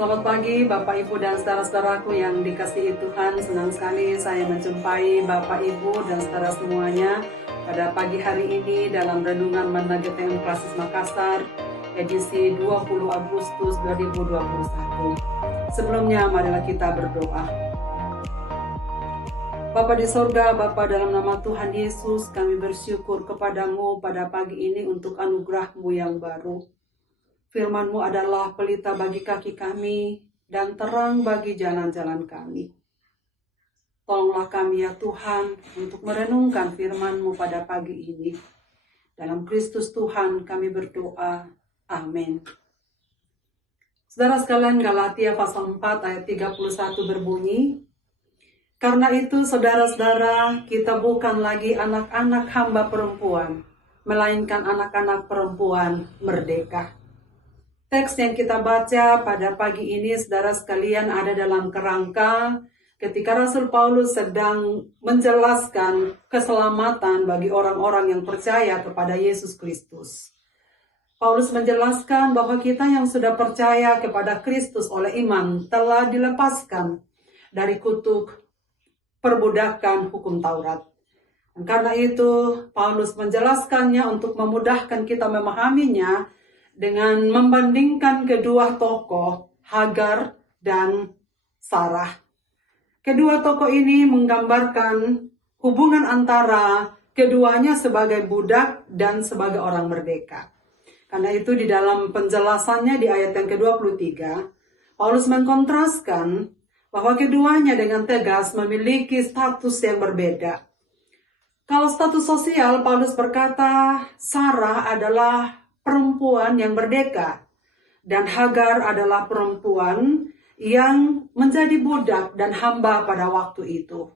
Selamat pagi Bapak Ibu dan saudara-saudaraku yang dikasihi Tuhan. Senang sekali saya menjumpai Bapak Ibu dan saudara semuanya pada pagi hari ini dalam Renungan Manna GTM Klasis Makassar edisi 20 Agustus 2021. Sebelumnya marilah kita berdoa. Bapa di sorga, Bapa dalam nama Tuhan Yesus, kami bersyukur kepadamu pada pagi ini untuk anugerah-Mu yang baru. Firman-Mu adalah pelita bagi kaki kami dan terang bagi jalan-jalan kami. Tolonglah kami ya Tuhan untuk merenungkan firman-Mu pada pagi ini. Dalam Kristus Tuhan kami berdoa. Amin. Saudara sekalian, Galatia pasal 4 ayat 31 berbunyi, "Karena itu saudara-saudara, kita bukan lagi anak-anak hamba perempuan, melainkan anak-anak perempuan merdeka." Teks yang kita baca pada pagi ini, saudara sekalian, ada dalam kerangka ketika Rasul Paulus sedang menjelaskan keselamatan bagi orang-orang yang percaya kepada Yesus Kristus. Paulus menjelaskan bahwa kita yang sudah percaya kepada Kristus oleh iman telah dilepaskan dari kutuk perbudakan hukum Taurat. Dan karena itu, Paulus menjelaskannya untuk memudahkan kita memahaminya dengan membandingkan kedua tokoh, Hagar dan Sarah. Kedua tokoh ini menggambarkan hubungan antara keduanya sebagai budak dan sebagai orang merdeka. Karena itu di dalam penjelasannya di ayat yang ke-23, Paulus mengkontraskan bahwa keduanya dengan tegas memiliki status yang berbeda. Kalau status sosial, Paulus berkata Sarah adalah perempuan yang merdeka, dan Hagar adalah perempuan yang menjadi budak dan hamba pada waktu itu.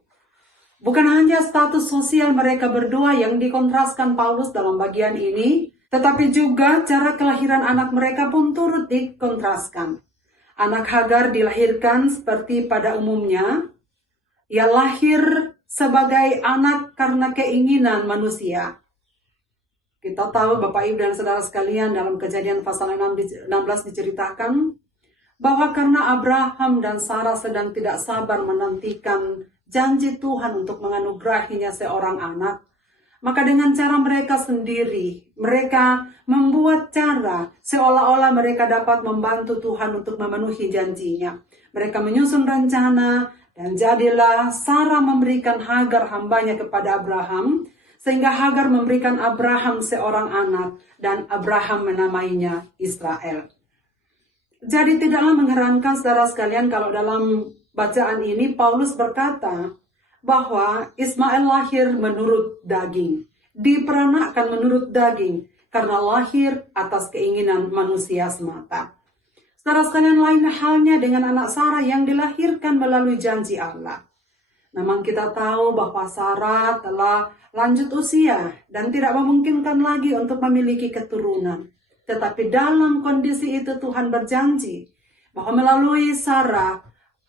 Bukan hanya status sosial mereka berdua yang dikontraskan Paulus dalam bagian ini, tetapi juga cara kelahiran anak mereka pun turut dikontraskan. Anak Hagar dilahirkan seperti pada umumnya, ia lahir sebagai anak karena keinginan manusia. Kita tahu Bapak Ibu dan saudara sekalian, dalam Kejadian pasal 16 diceritakan bahwa karena Abraham dan Sarah sedang tidak sabar menantikan janji Tuhan untuk menganugerahinya seorang anak, maka dengan cara mereka sendiri, mereka membuat cara seolah-olah mereka dapat membantu Tuhan untuk memenuhi janjinya. Mereka menyusun rencana, dan jadilah Sarah memberikan Hagar hambanya kepada Abraham, sehingga Hagar memberikan Abraham seorang anak, dan Abraham menamainya Israel. Jadi tidaklah mengherankan saudara sekalian kalau dalam bacaan ini Paulus berkata bahwa Ismail lahir menurut daging, diperanakkan menurut daging, karena lahir atas keinginan manusia semata. Saudara sekalian, lain halnya dengan anak Sarah yang dilahirkan melalui janji Allah. Namun kita tahu bahwa Sarah telah lanjut usia dan tidak memungkinkan lagi untuk memiliki keturunan. Tetapi dalam kondisi itu Tuhan berjanji bahwa melalui Sarah,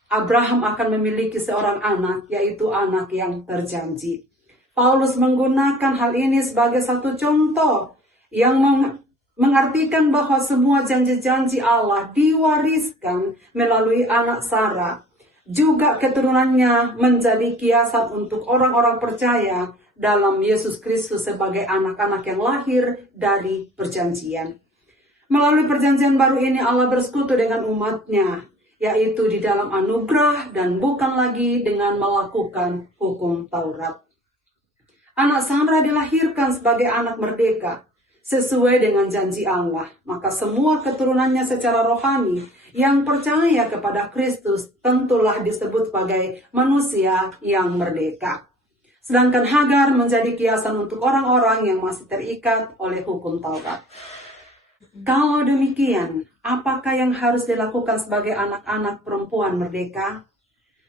Abraham akan memiliki seorang anak, yaitu anak yang terjanji. Paulus menggunakan hal ini sebagai satu contoh yang mengartikan bahwa semua janji-janji Allah diwariskan melalui anak Sarah. Juga keturunannya menjadi kiasan untuk orang-orang percaya dalam Yesus Kristus sebagai anak-anak yang lahir dari perjanjian. Melalui perjanjian baru ini Allah bersekutu dengan umatnya, yaitu di dalam anugerah dan bukan lagi dengan melakukan hukum Taurat. Anak Sarah dilahirkan sebagai anak merdeka sesuai dengan janji Allah, maka semua keturunannya secara rohani yang percaya kepada Kristus tentulah disebut sebagai manusia yang merdeka. Sedangkan Hagar menjadi kiasan untuk orang-orang yang masih terikat oleh hukum Taurat. Kalau demikian, apakah yang harus dilakukan sebagai anak-anak perempuan merdeka?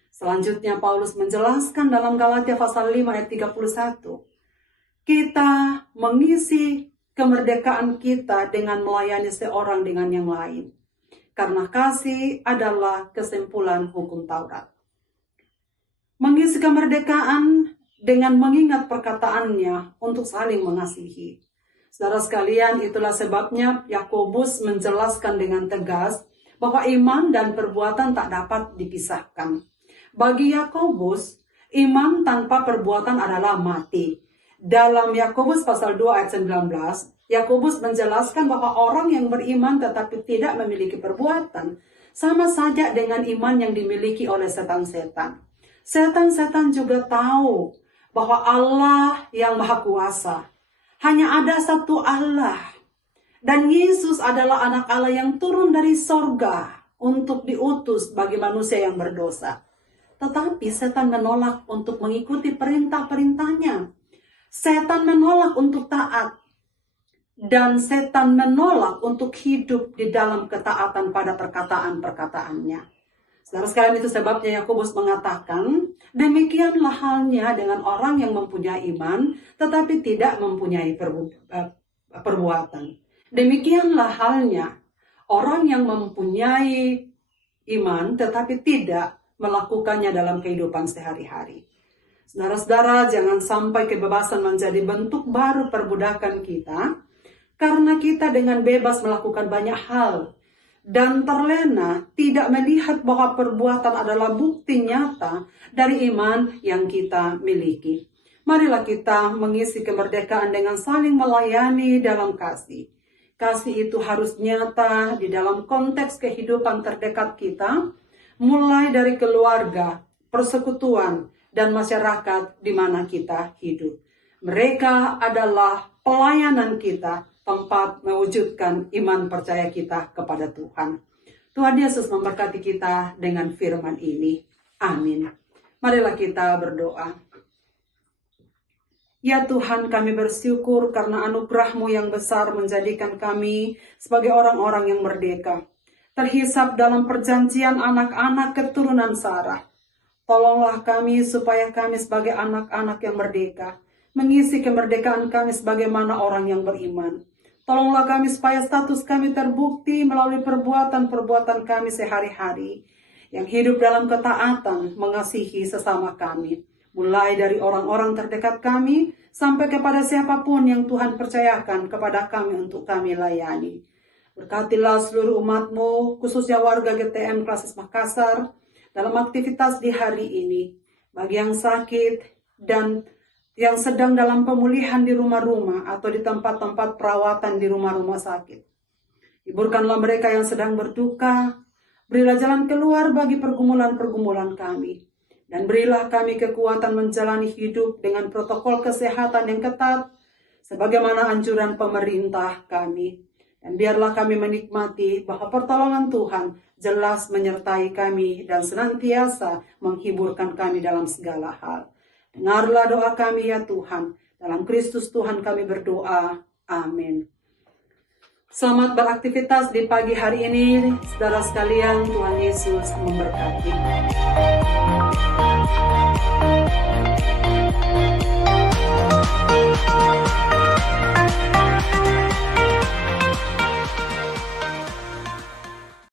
Selanjutnya Paulus menjelaskan dalam Galatia pasal 5 ayat 31. Kita mengisi kemerdekaan kita dengan melayani seorang dengan yang lain. Karena kasih adalah kesimpulan hukum Taurat. Mengisi kemerdekaan dengan mengingat perkataannya untuk saling mengasihi. Saudara sekalian, itulah sebabnya Yakobus menjelaskan dengan tegas bahwa iman dan perbuatan tak dapat dipisahkan. Bagi Yakobus, iman tanpa perbuatan adalah mati. Dalam Yakobus pasal 2 ayat 19, Yakobus menjelaskan bahwa orang yang beriman tetapi tidak memiliki perbuatan sama saja dengan iman yang dimiliki oleh setan-setan. Setan-setan juga tahu bahwa Allah yang Maha Kuasa. Hanya ada satu Allah. Dan Yesus adalah anak Allah yang turun dari sorga untuk diutus bagi manusia yang berdosa. Tetapi setan menolak untuk mengikuti perintah-perintahnya. Setan menolak untuk taat. Dan setan menolak untuk hidup di dalam ketaatan pada perkataan-perkataannya. Saudara sekalian, itu sebabnya Yakobus mengatakan, demikianlah halnya dengan orang yang mempunyai iman, tetapi tidak mempunyai perbuatan. Demikianlah halnya orang yang mempunyai iman, tetapi tidak melakukannya dalam kehidupan sehari-hari. Saudara-saudara, jangan sampai kebebasan menjadi bentuk baru perbudakan kita, karena kita dengan bebas melakukan banyak hal, dan terlena tidak melihat bahwa perbuatan adalah bukti nyata dari iman yang kita miliki. Marilah kita mengisi kemerdekaan dengan saling melayani dalam kasih. Kasih itu harus nyata di dalam konteks kehidupan terdekat kita, mulai dari keluarga, persekutuan, dan masyarakat di mana kita hidup. Mereka adalah pelayanan kita, tempat mewujudkan iman percaya kita kepada Tuhan. Tuhan Yesus memberkati kita dengan firman ini. Amin. Marilah kita berdoa. Ya Tuhan, kami bersyukur karena anugerah-Mu yang besar menjadikan kami sebagai orang-orang yang merdeka, terhisap dalam perjanjian anak-anak keturunan Sarah. Tolonglah kami supaya kami sebagai anak-anak yang merdeka, mengisi kemerdekaan kami sebagaimana orang yang beriman. Tolonglah kami supaya status kami terbukti melalui perbuatan-perbuatan kami sehari-hari, yang hidup dalam ketaatan mengasihi sesama kami, mulai dari orang-orang terdekat kami, sampai kepada siapapun yang Tuhan percayakan kepada kami untuk kami layani. Berkatilah seluruh umat-Mu, khususnya warga GTM Klasis Makassar, dalam aktivitas di hari ini, bagi yang sakit dan yang sedang dalam pemulihan di rumah-rumah atau di tempat-tempat perawatan di rumah-rumah sakit. Hiburkanlah mereka yang sedang berduka, berilah jalan keluar bagi pergumulan-pergumulan kami, dan berilah kami kekuatan menjalani hidup dengan protokol kesehatan yang ketat, sebagaimana anjuran pemerintah kami. Dan biarlah kami menikmati bahwa pertolongan Tuhan jelas menyertai kami dan senantiasa menghiburkan kami dalam segala hal. Dengarlah doa kami ya Tuhan. Dalam Kristus Tuhan kami berdoa. Amin. Selamat beraktivitas di pagi hari ini. Saudara sekalian, Tuhan Yesus memberkati.